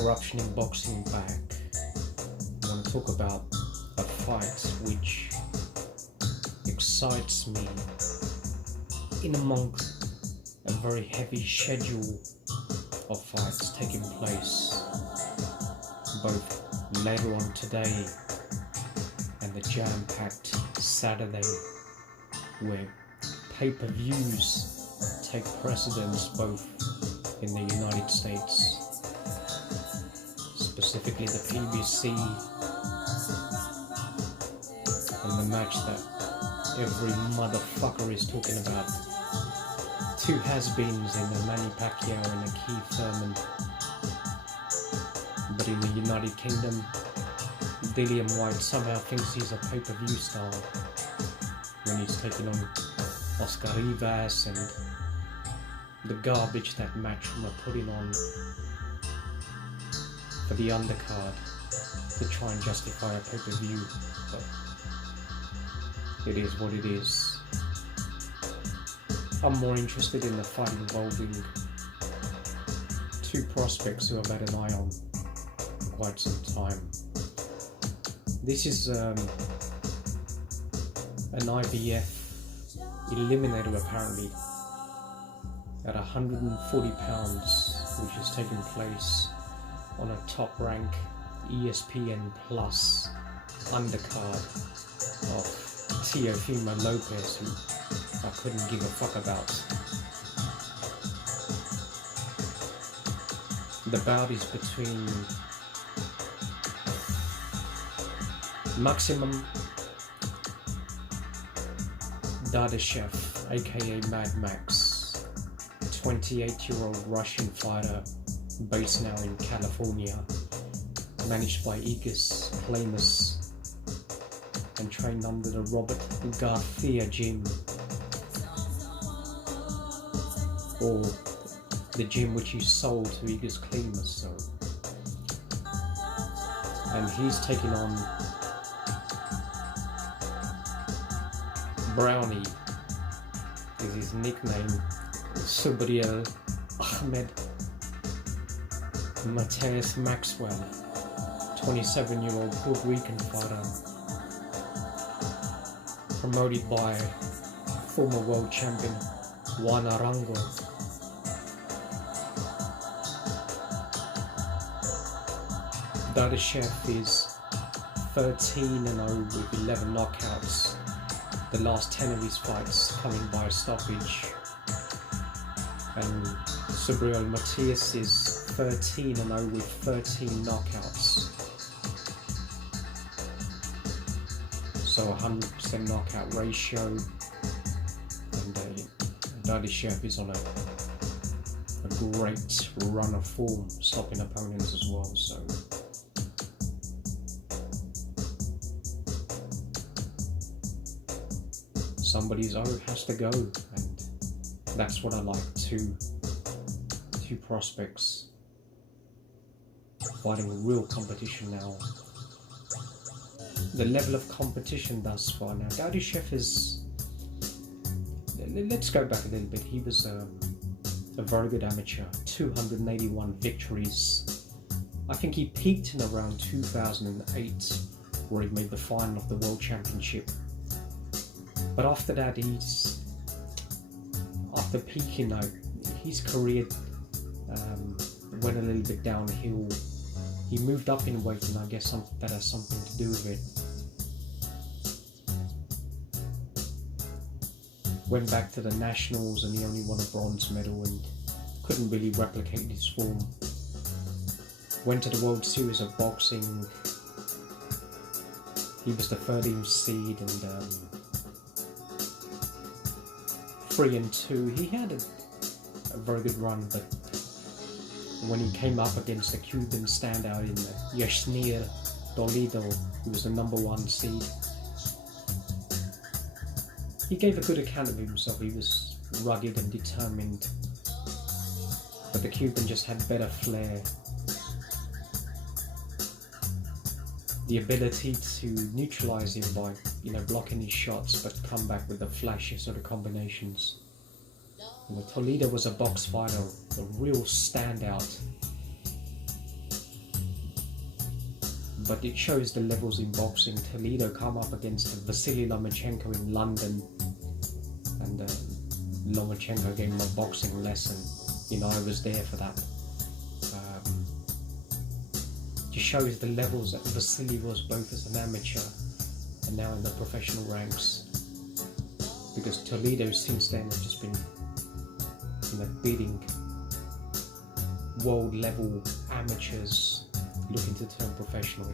corruption in boxing back. I want to talk about a fight which excites me in amongst a very heavy schedule of fights taking place both later on today and the jam-packed Saturday, where pay-per-views take precedence both in the United States, specifically the PBC, and the match that every motherfucker is talking about. Two has-beens in the Manny Pacquiao and the Keith Thurman. But in the United Kingdom, Dillian White somehow thinks he's a pay-per-view star when he's taking on Oscar Rivas and the garbage that Matchroom are putting on for the undercard to try and justify a pay-per-view. But it is what it is. I'm more interested in the fight involving two prospects who I've had an eye on for quite some time. This is an IBF Eliminator apparently at 140 pounds, which is taking place on a top rank ESPN Plus undercard of Teofimo Lopez, who I couldn't give a fuck about. The bout is between Maxim Dadashev, aka Mad Max, 28-year-old Russian fighter based now in California, managed by K.Os, and trained under the Robert Garcia gym, or the gym which he sold to K.Os Cleaners. So, and he's taking on Brownie, is his nickname, Subriel Matias Maxwell, 27-year-old Puerto Rican fighter, promoted by former world champion Juan Arango. Dadashev is 13-0 with 11 knockouts, the last 10 of his fights coming by stoppage. And Subriel Matias is 13-0 with 13 knockouts, so 100% knockout ratio. And Dadashev is on a great run of form, stopping opponents as well. So somebody's owed has to go, and that's what I like. Two prospects fighting real competition now. The level of competition thus far now, Dadashev is, let's go back a little bit, he was a very good amateur, 281 victories. I think he peaked in around 2008 where he made the final of the World Championship. But after that, after peaking out, his career went a little bit downhill. He moved up in weight, and I guess that has something to do with it. Went back to the Nationals and he only won a bronze medal and couldn't really replicate his form. Went to the World Series of Boxing. He was the 13th seed and 3-2. He had a very good run, but when he came up against the Cuban standout in the Yashnir Toledo, who was the #1 seed, he gave a good account of himself. He was rugged and determined, but the Cuban just had better flair. The ability to neutralize him by, blocking his shots, but come back with the flashy sort of combinations. Toledo was a box fighter, a real standout. but it shows the levels in boxing. Toledo come up against Vasily Lomachenko in London, and Lomachenko gave him a boxing lesson. You know, I was there for that. Just shows the levels that Vasily was both as an amateur and now in the professional ranks. Because Toledo since then has just been, you know, beating world level amateurs looking to turn professional.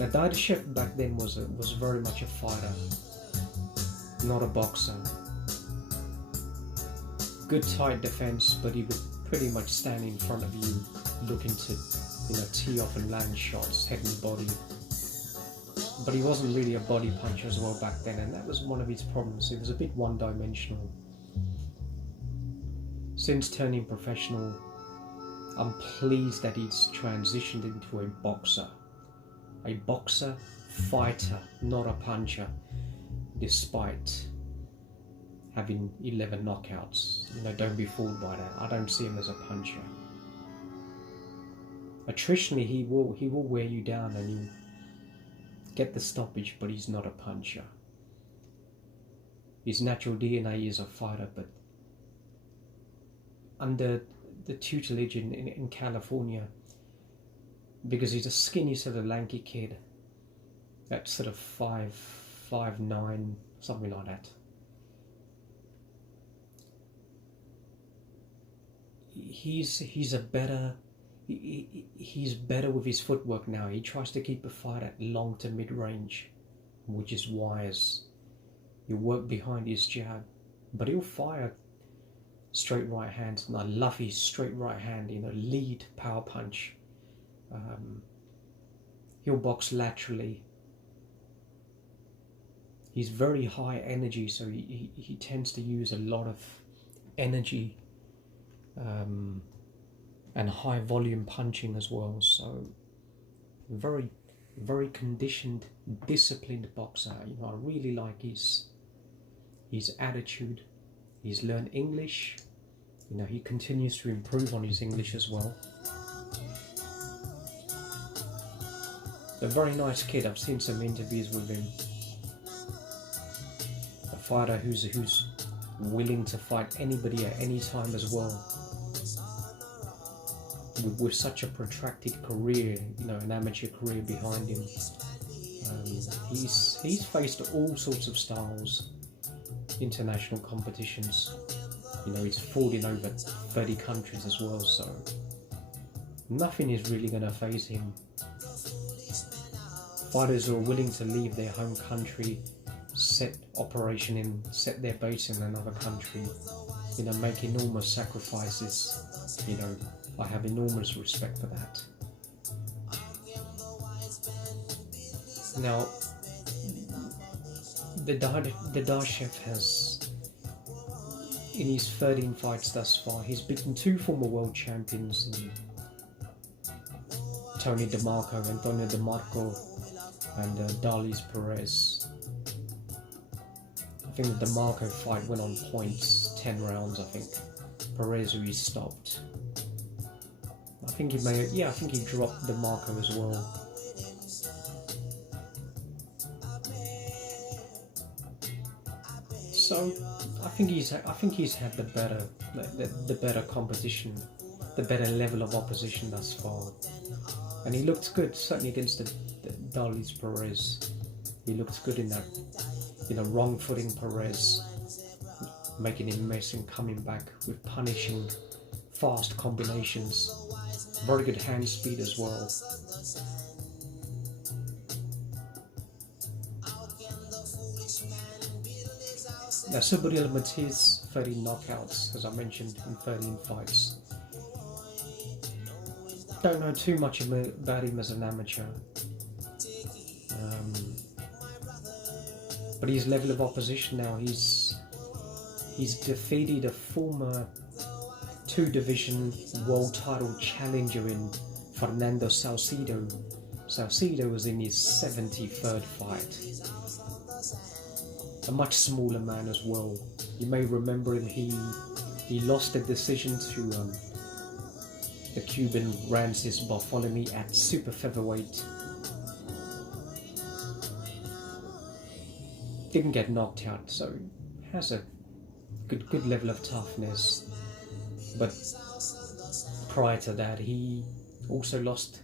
Now Dadashev back then was very much a fighter, not a boxer. Good tight defense, but he would pretty much stand in front of you looking to, you know, tee off and land shots, head and body. But he wasn't really a body puncher as well back then, and that was one of his problems. He was a bit one-dimensional. Since turning professional, I'm pleased that he's transitioned into a boxer. A boxer, fighter, not a puncher, despite having 11 knockouts. You know, don't be fooled by that. I don't see him as a puncher. Attritionally, he will wear you down and he'll get the stoppage, but he's not a puncher. His natural DNA is a fighter, but under the tutelage in California, because he's a skinny sort of lanky kid at sort of 5'9", something like that. He's better with his footwork now. He tries to keep a fight at long to mid-range, which is wise. He'll work behind his jab, but he'll fire straight right hands, and I love his straight right hand, you know, lead power punch. He'll box laterally. He's very high energy, so he tends to use a lot of energy and high volume punching as well. So very, very conditioned, disciplined boxer. You know, I really like his attitude. He's learned English. You know, he continues to improve on his English as well. A very nice kid. I've seen some interviews with him. A fighter who's willing to fight anybody at any time as well. With such a protracted career, you know, an amateur career behind him, he's faced all sorts of styles, international competitions. You know, he's fought in over 30 countries as well, so nothing is really going to faze him. Fighters who are willing to leave their home country, set their base in another country, you know, make enormous sacrifices, you know, I have enormous respect for that. Now, Dadashev has, in his 13 fights thus far, he's beaten 2 former world champions, Tony DeMarco, Antonio DeMarco, and Darlis Perez. I think the DeMarco fight went on points, 10 rounds, I think. Perez, who he stopped. I think he dropped DeMarco as well. So I think he's had the better competition, the better level of opposition thus far, and he looked good certainly against the Darlis Perez. He looked good in that, you know, wrong footing Perez, making him miss and coming back with punishing fast combinations. Very good hand speed as well. Now, Subriel Matias, 13 knockouts, as I mentioned, in 13 fights. Don't know too much about him as an amateur. But his level of opposition now, he's defeated a former 2-division world title challenger in Fernando Saucedo. Saucedo was in his 73rd fight. A much smaller man as well. You may remember him, he lost a decision to the Cuban Francis Bartholomew at super featherweight. Didn't get knocked out, so has a good level of toughness. But prior to that, he also lost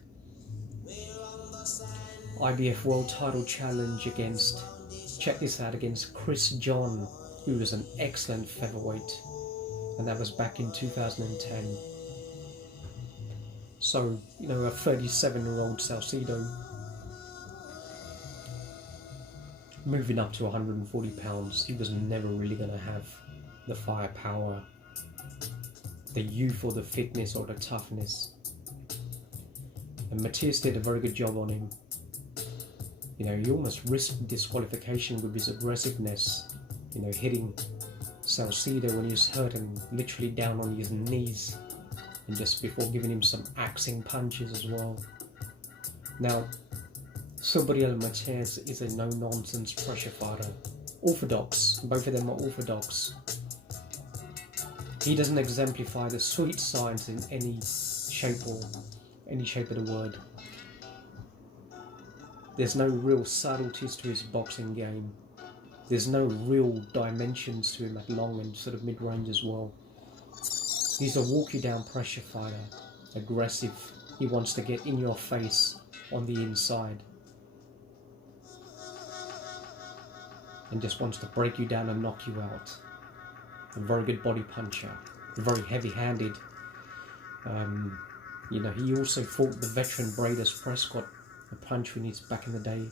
IBF World Title Challenge against, check this out, against Chris John, who was an excellent featherweight, and that was back in 2010. So, you know, a 37-year-old Salcedo moving up to 140 pounds, he was never really going to have the firepower, the youth or the fitness or the toughness. And Matias did a very good job on him. You know, he almost risked disqualification with his aggressiveness, you know, hitting Salcedo when he was hurt and literally down on his knees, and just before giving him some axing punches as well. Now, Subriel Matias is a no-nonsense pressure fighter. Orthodox, both of them are orthodox. He doesn't exemplify the sweet science in any shape of the word. There's no real subtleties to his boxing game. There's no real dimensions to him at long and sort of mid-range as well. He's a walk-you-down pressure fighter, aggressive. He wants to get in your face on the inside, and just wants to break you down and knock you out. A very good body puncher, very heavy-handed. You know, he also fought the veteran Bradus Prescott, a punch when he's back in the day,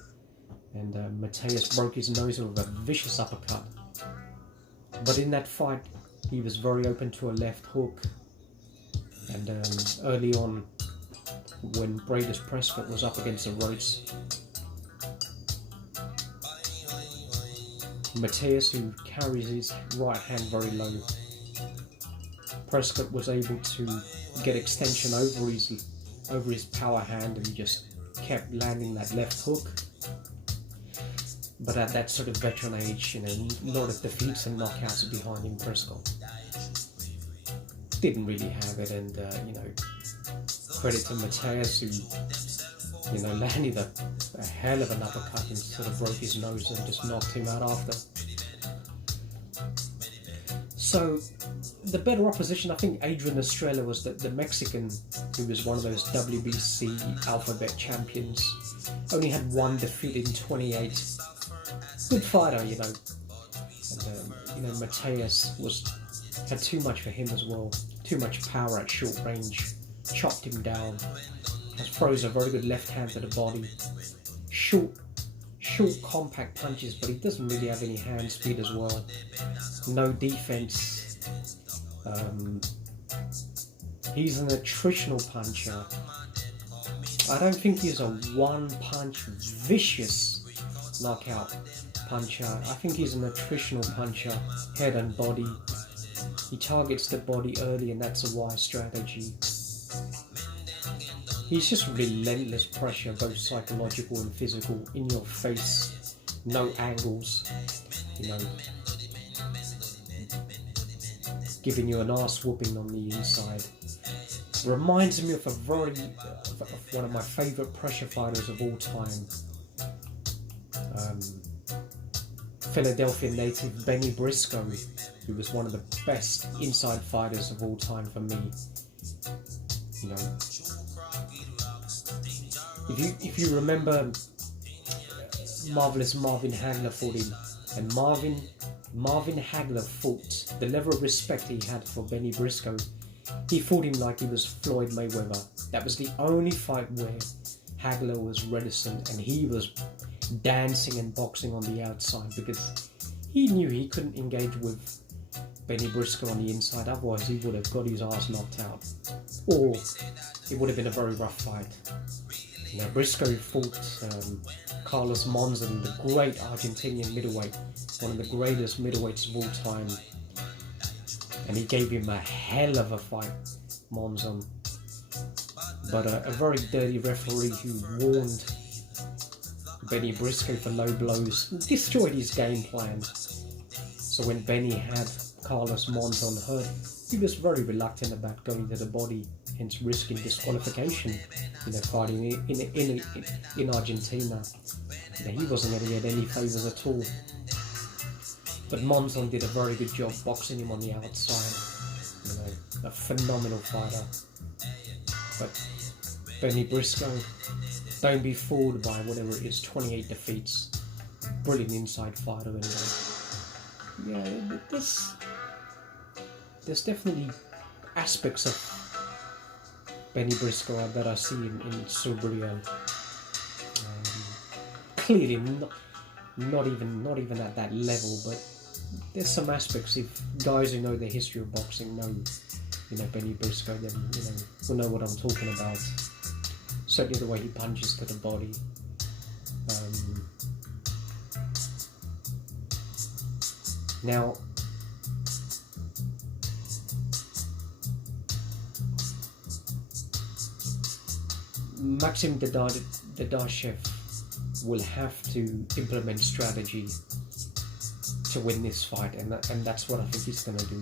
and Matias broke his nose with a vicious uppercut. But in that fight, he was very open to a left hook, and early on, when Bradus Prescott was up against the ropes, Matias, who carries his right hand very low, Prescott was able to get extension over his power hand, and he just kept landing that left hook. But at that sort of veteran age, you know, a lot of defeats and knockouts behind him, Prescott didn't really have it, and you know, credit to Matias, who, you know, landed a hell of an uppercut and sort of broke his nose and just knocked him out after. So the better opposition, I think Adrian Estrella was the Mexican, who was one of those WBC alphabet champions. Only had one defeat in 28. Good fighter, you know. And you know, Matias had too much for him as well. Too much power at short range. Chopped him down. Throws a very good left hand to the body. Short compact punches, but he doesn't really have any hand speed as well. No defense. He's an attritional puncher. I don't think he's a one-punch vicious knockout puncher. I think he's an attritional puncher, head and body. He targets the body early, and that's a wise strategy. He's just relentless pressure, both psychological and physical, in your face, no angles, you know, giving you an arse whooping on the inside. Reminds me of one of my favourite pressure fighters of all time, Philadelphia native Benny Briscoe, who was one of the best inside fighters of all time for me. You know, if you remember, Marvelous Marvin Hagler fought him, and Marvin Hagler fought, the level of respect he had for Benny Briscoe, he fought him like he was Floyd Mayweather. That was the only fight where Hagler was reticent, and he was dancing and boxing on the outside, because he knew he couldn't engage with Benny Briscoe on the inside, otherwise he would have got his ass knocked out, or it would have been a very rough fight. You know, Briscoe fought Carlos Monzon, the great Argentinian middleweight, one of the greatest middleweights of all time, and he gave him a hell of a fight, Monzon. But a very dirty referee who warned Benny Briscoe for low blows destroyed his game plan. So when Benny had Carlos Monzon hurt, he was very reluctant about going to the body, hence risking disqualification. Fighting in Argentina, he wasn't going to get any favours at all. But Monzon did a very good job boxing him on the outside. A phenomenal fighter. But Benny Briscoe, don't be fooled by whatever it is, 28 defeats. Brilliant inside fighter anyway. Yeah, there's definitely aspects of Benny Briscoe that I see in Subriel. Clearly not even at that level, but there's some aspects. If guys who know the history of boxing know, Benny Briscoe, then will know what I'm talking about. Certainly the way he punches to the body. Now, Maxim Dadashev will have to implement strategy to win this fight, and that's what I think he's going to do.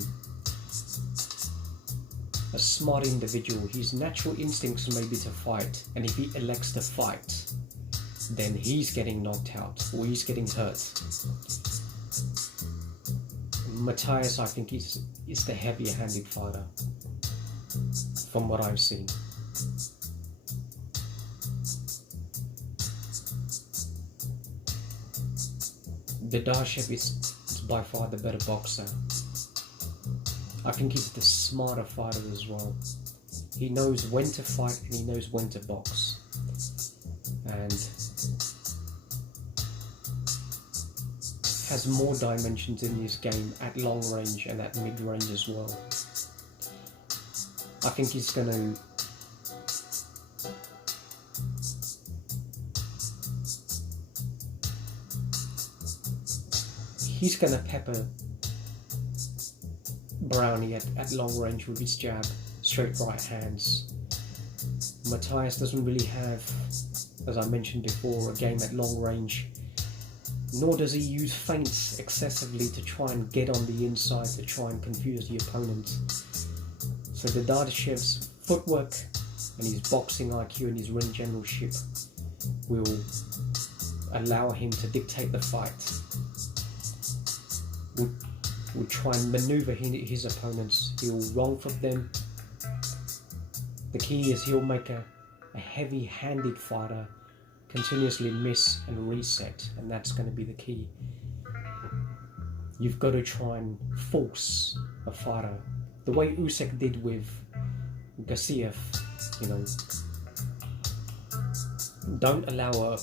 A smart individual, his natural instincts may be to fight, and if he elects to fight, then he's getting knocked out or he's getting hurt. Matias, I think, is the heavier-handed fighter from what I've seen. Dadashev is by far the better boxer. I think he's the smarter fighter as well. He knows when to fight and he knows when to box. And has more dimensions in his game at long range and at mid range as well. I think he's going to pepper Brownie at long range with his jab, straight right hands. Matias doesn't really have, as I mentioned before, a game at long range, nor does he use feints excessively to try and get on the inside to try and confuse the opponent. So the Dadashev's footwork and his boxing IQ and his ring generalship will allow him to dictate the fight. Will try and maneuver his opponents. He'll wrong foot them. The key is he'll make a heavy-handed fighter continuously miss and reset, and that's going to be the key. You've got to try and force a fighter the way Usyk did with Gassiev. Don't allow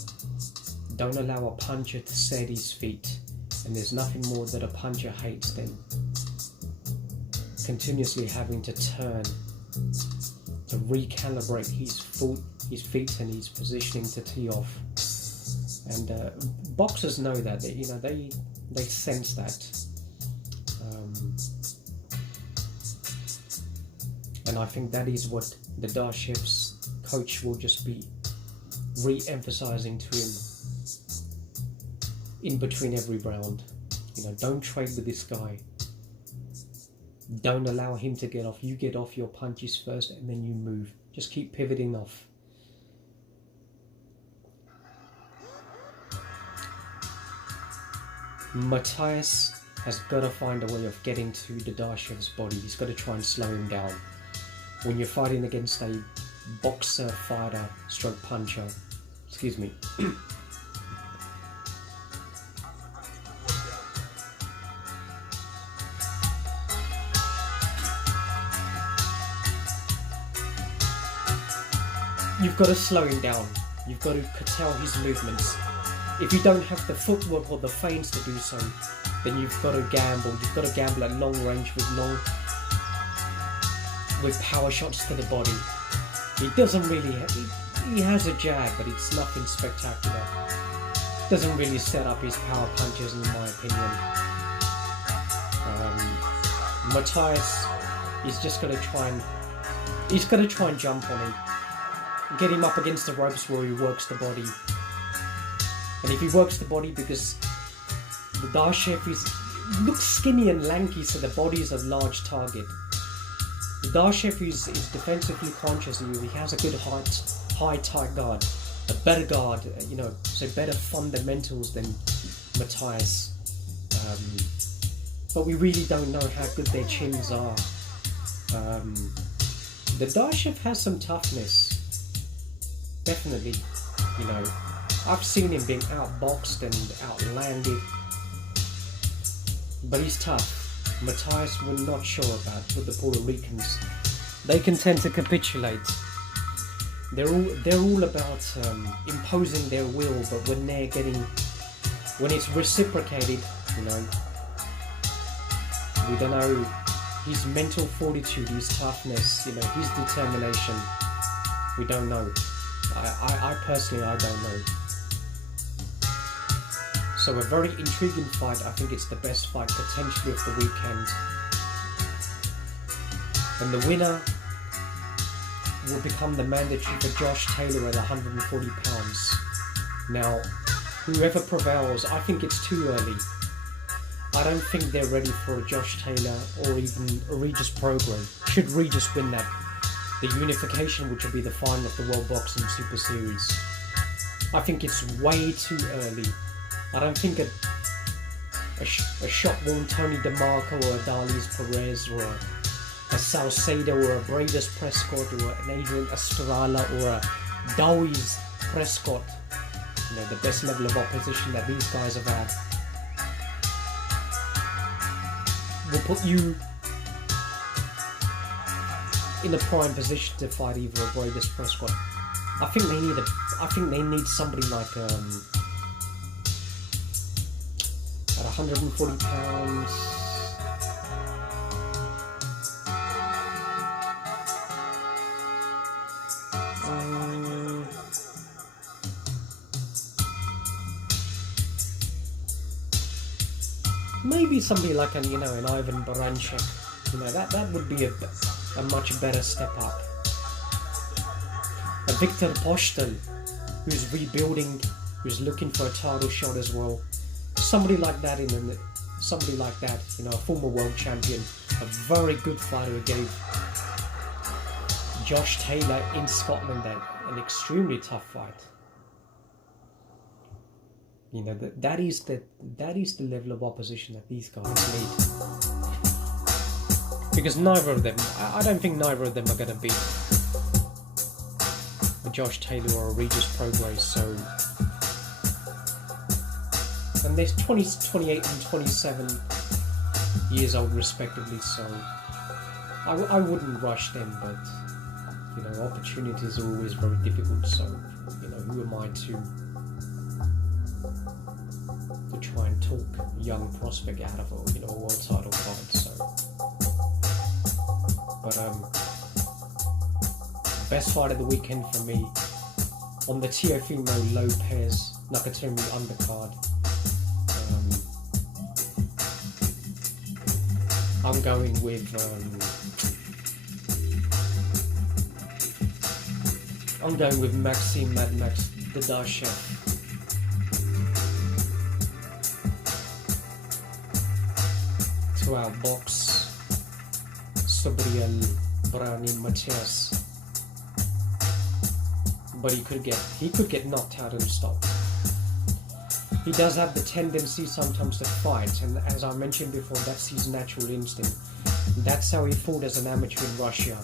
a puncher to set his feet. And there's nothing more that a puncher hates than continuously having to turn to recalibrate his feet and his positioning to tee off. And boxers know that. They sense that. And I think that is what the Dadashev's coach will just be re-emphasizing to him in between every round. Don't trade with this guy. Don't allow him to get off. You get off your punches first and then you move. Just keep pivoting off. Matias has got to find a way of getting to Dadashev's body. He's got to try and slow him down. When you're fighting against a boxer, fighter, stroke puncher, excuse me, you've got to slow him down. You've got to curtail his movements. If you don't have the footwork or the feints to do so, then you've got to gamble. You've got to gamble at long range with power shots to the body. He doesn't really he has a jab, but it's nothing spectacular. Doesn't really set up his power punches, in my opinion. Matias is just going to try and jump on him. Get him up against the ropes where he works the body. And if he works the body, because the Dadashev looks skinny and lanky, so the body is a large target. Dadashev is defensively conscious. He has a good high tight guard, a better guard, so better fundamentals than Matias. But we really don't know how good their chins are. Dadashev has some toughness, definitely. I've seen him being outboxed and outlanded, but he's tough. Matias, we're not sure about with the Puerto Ricans. They can tend to capitulate. They're all about imposing their will, but when it's reciprocated, we don't know his mental fortitude, his toughness, his determination. We don't know. I personally, I don't know. So a very intriguing fight. I think it's the best fight potentially of the weekend. And the winner will become the mandatory for Josh Taylor at 140 pounds. Now, whoever prevails, I think it's too early. I don't think they're ready for a Josh Taylor or even a Regis Prograis. Should Regis win that, the unification, which will be the final of the World Boxing Super Series. I think it's way too early. I don't think a shot-worn Tony DeMarco or a Dalius Perez or a Salcedo or a Bradus Prescott or an Adrian Estrada or a Dowies Prescott, the best level of opposition that these guys have had, will put you in a prime position to fight either a Bradus Prescott. I think they need somebody like at 140 pounds. Maybe somebody like an Ivan Baranchek. That would be a much better step up. A Victor Postel, who's rebuilding, who's looking for a title shot as well. Somebody like that, a former world champion, a very good fighter who gave Josh Taylor in Scotland an extremely tough fight. That is the level of opposition that these guys need. Because neither of them, I don't think neither of them are going to beat a Josh Taylor or a Regis Prograis. So, and they're 28 and 27 years old respectively. So, I wouldn't rush them, but opportunities are always very difficult. So, who am I to try and talk a young prospect out of a world title fight? So, but best fight of the weekend for me on the Teofimo Lopez Nakatomi undercard. I'm going with Maxim Dadashev. To outbox Subriel Matias, but he could get knocked out and stopped. He does have the tendency sometimes to fight, and as I mentioned before, that's his natural instinct. That's how he fought as an amateur in Russia.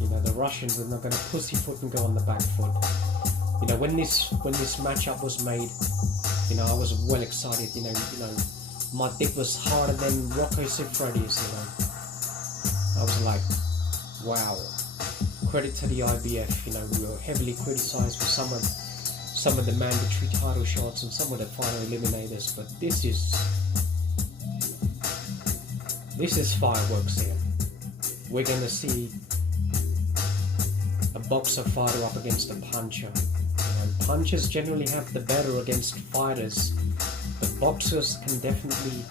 The Russians are not going to pussyfoot and go on the back foot. When this matchup was made, I was well excited. My dick was harder than Rocco Siffredi's. I was like, wow. Credit to the IBF. We were heavily criticised for some of the mandatory title shots and some of the final eliminators, but this is fireworks here. We're going to see a boxer fighter up against a puncher. Punchers generally have the better against fighters, but boxers can definitely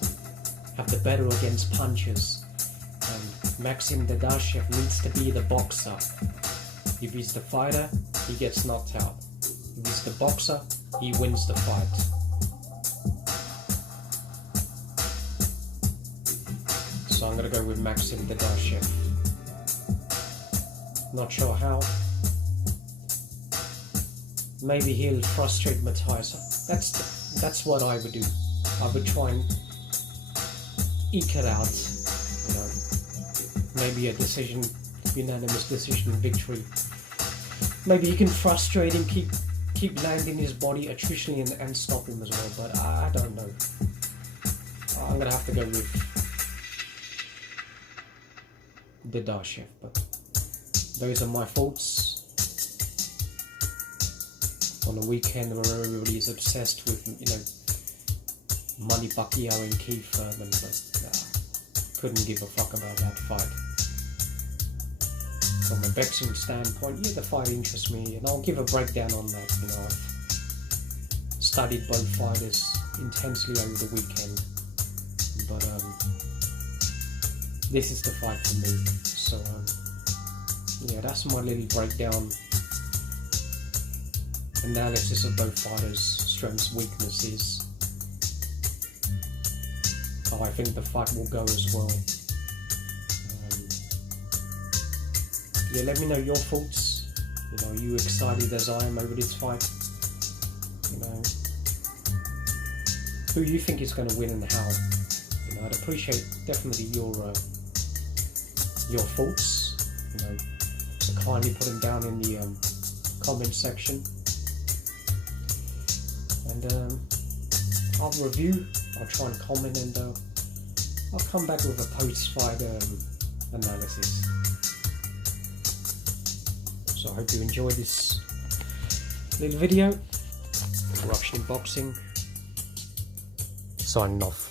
have the better against punchers. And Maxim Dadashev needs to be the boxer. If he's the fighter, he gets knocked out. If he's the boxer, he wins the fight. So So I'm gonna go with Maxim Dadashev. Not sure how. Maybe he'll frustrate Matias. That's what I would do. I would try and eke it out. You know, maybe a decision, unanimous decision victory. Maybe you can frustrate him, keep landing his body attritionally and stop him as well. But I don't know. I'm gonna have to go with Dadashev. But those are my thoughts on a weekend where everybody is obsessed with, you know, Manny Pacquiao and Keith Thurman, but couldn't give a fuck about that fight. From a boxing standpoint, yeah, the fight interests me, and I'll give a breakdown on that. You know, I've studied both fighters intensely over the weekend, but this is the fight for me. So yeah, that's my little breakdown, analysis of both fighters' strengths, weaknesses, how I think the fight will go as well. Yeah, let me know your thoughts. You know, are you excited as I am over this fight? You know, who you think is going to win and how? You know, I'd appreciate definitely your thoughts. You know, so kindly put them down in the comment section, and I'll review. I'll try and comment, and I'll come back with a post-fight analysis. So I hope you enjoyed this little video. Corruption in Boxing. Signing off.